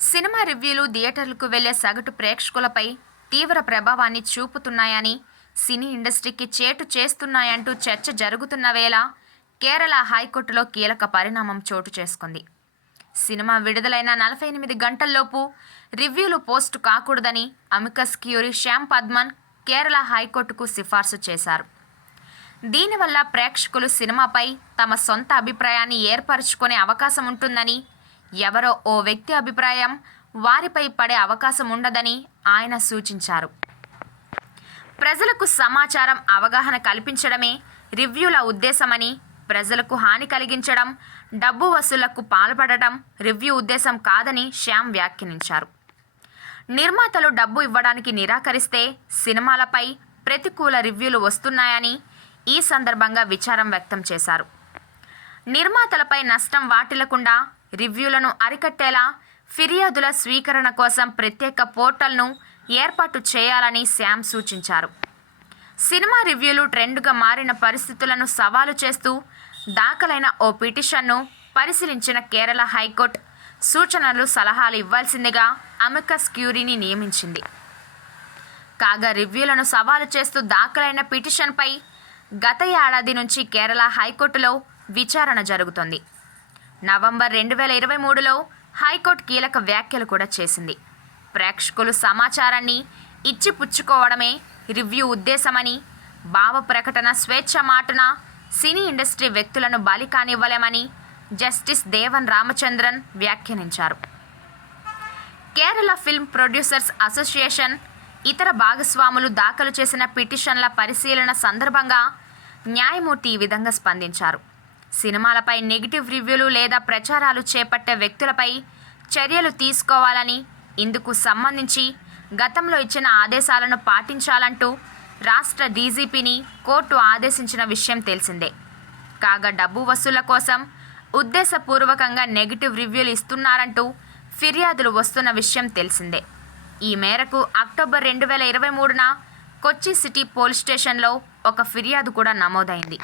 Cinema రివ్యూలు థియేటర్లకు వెళ్ళే సగటు ప్రేక్షకులపై తీవ్ర ప్రభావాన్ని చూపుతున్నాయని సినీ ఇండస్ట్రీకి చేటు చేస్తున్నాయంటూ చర్చ జరుగుతున్న వేళ కేరళ హైకోర్టులో కీలక పరిణామం చోటు చేసుకుంది. సినిమా విడుదలైన నలభై ఎనిమిది గంటల్లోపు రివ్యూలు పోస్ట్ కాకూడదని అమికస్ క్యూరీ శ్యామ్ పద్మన్ కేరళ హైకోర్టుకు సిఫార్సు చేశారు. దీనివల్ల ప్రేక్షకులు సినిమాపై తమ సొంత అభిప్రాయాన్ని ఏర్పరచుకునే అవకాశం ఉంటుందని ఎవరో ఓ వ్యక్తి అభిప్రాయం వారిపై పడే అవకాశం ఉండదని ఆయన సూచించారు. ప్రజలకు సమాచారం అవగాహన కల్పించడమే రివ్యూల ఉద్దేశమని ప్రజలకు హాని కలిగించడం డబ్బు వసూళ్ళకు పాల్పడటం రివ్యూ ఉద్దేశం కాదని శ్యామ్ వ్యాఖ్యానించారు. నిర్మాతలు డబ్బు ఇవ్వడానికి నిరాకరిస్తే సినిమాలపై ప్రతికూల రివ్యూలు వస్తున్నాయని ఈ సందర్భంగా విచారం వ్యక్తం చేశారు. నిర్మాతలపై నష్టం వాటిల్లకుండా రివ్యూలను అరికట్టేలా ఫిర్యాదుల స్వీకరణ కోసం ప్రత్యేక పోర్టల్ను ఏర్పాటు చేయాలని శ్యామ్ సూచించారు. సినిమా రివ్యూలు ట్రెండ్గా మారిన పరిస్థితులను సవాలు చేస్తూ దాఖలైన ఓ పిటిషన్ను పరిశీలించిన కేరళ హైకోర్టు సూచనలు సలహాలు ఇవ్వాల్సిందిగా అమికస్ క్యూరీని నియమించింది. కాగా రివ్యూలను సవాలు చేస్తూ దాఖలైన పిటిషన్పై గత ఏడాది నుంచి కేరళ హైకోర్టులో విచారణ జరుగుతోంది. నవంబర్ రెండు వేల ఇరవై మూడులో హైకోర్టు కీలక వ్యాఖ్యలు కూడా చేసింది. ప్రేక్షకులు సమాచారాన్ని ఇచ్చి పుచ్చుకోవడమే రివ్యూ ఉద్దేశమని భావ ప్రకటన స్వేచ్ఛ మాటున సినీ ఇండస్ట్రీ వ్యక్తులను బలి కానివ్వలేమని జస్టిస్ దేవన్ రామచంద్రన్ వ్యాఖ్యానించారు. కేరళ ఫిల్మ్ ప్రొడ్యూసర్స్ అసోసియేషన్ ఇతర భాగస్వాములు దాఖలు చేసిన పిటిషన్ల పరిశీలన సందర్భంగా న్యాయమూర్తి ఈ విధంగా స్పందించారు. సినిమాలపై నెగిటివ్ రివ్యూలు లేదా ప్రచారాలు చేపట్టే వ్యక్తులపై చర్యలు తీసుకోవాలని ఇందుకు సంబంధించి గతంలో ఇచ్చిన ఆదేశాలను పాటించాలంటూ రాష్ట్ర డీజీపీని కోర్టు ఆదేశించిన విషయం తెలిసిందే. కాగా డబ్బు వసూళ్ళ కోసం ఉద్దేశపూర్వకంగా నెగిటివ్ రివ్యూలు ఇస్తున్నారంటూ ఫిర్యాదులు వస్తున్న విషయం తెలిసిందే. ఈ మేరకు అక్టోబర్ రెండు వేల ఇరవై మూడున కొచ్చి సిటీ పోలీస్ స్టేషన్లో ఒక ఫిర్యాదు కూడా నమోదైంది.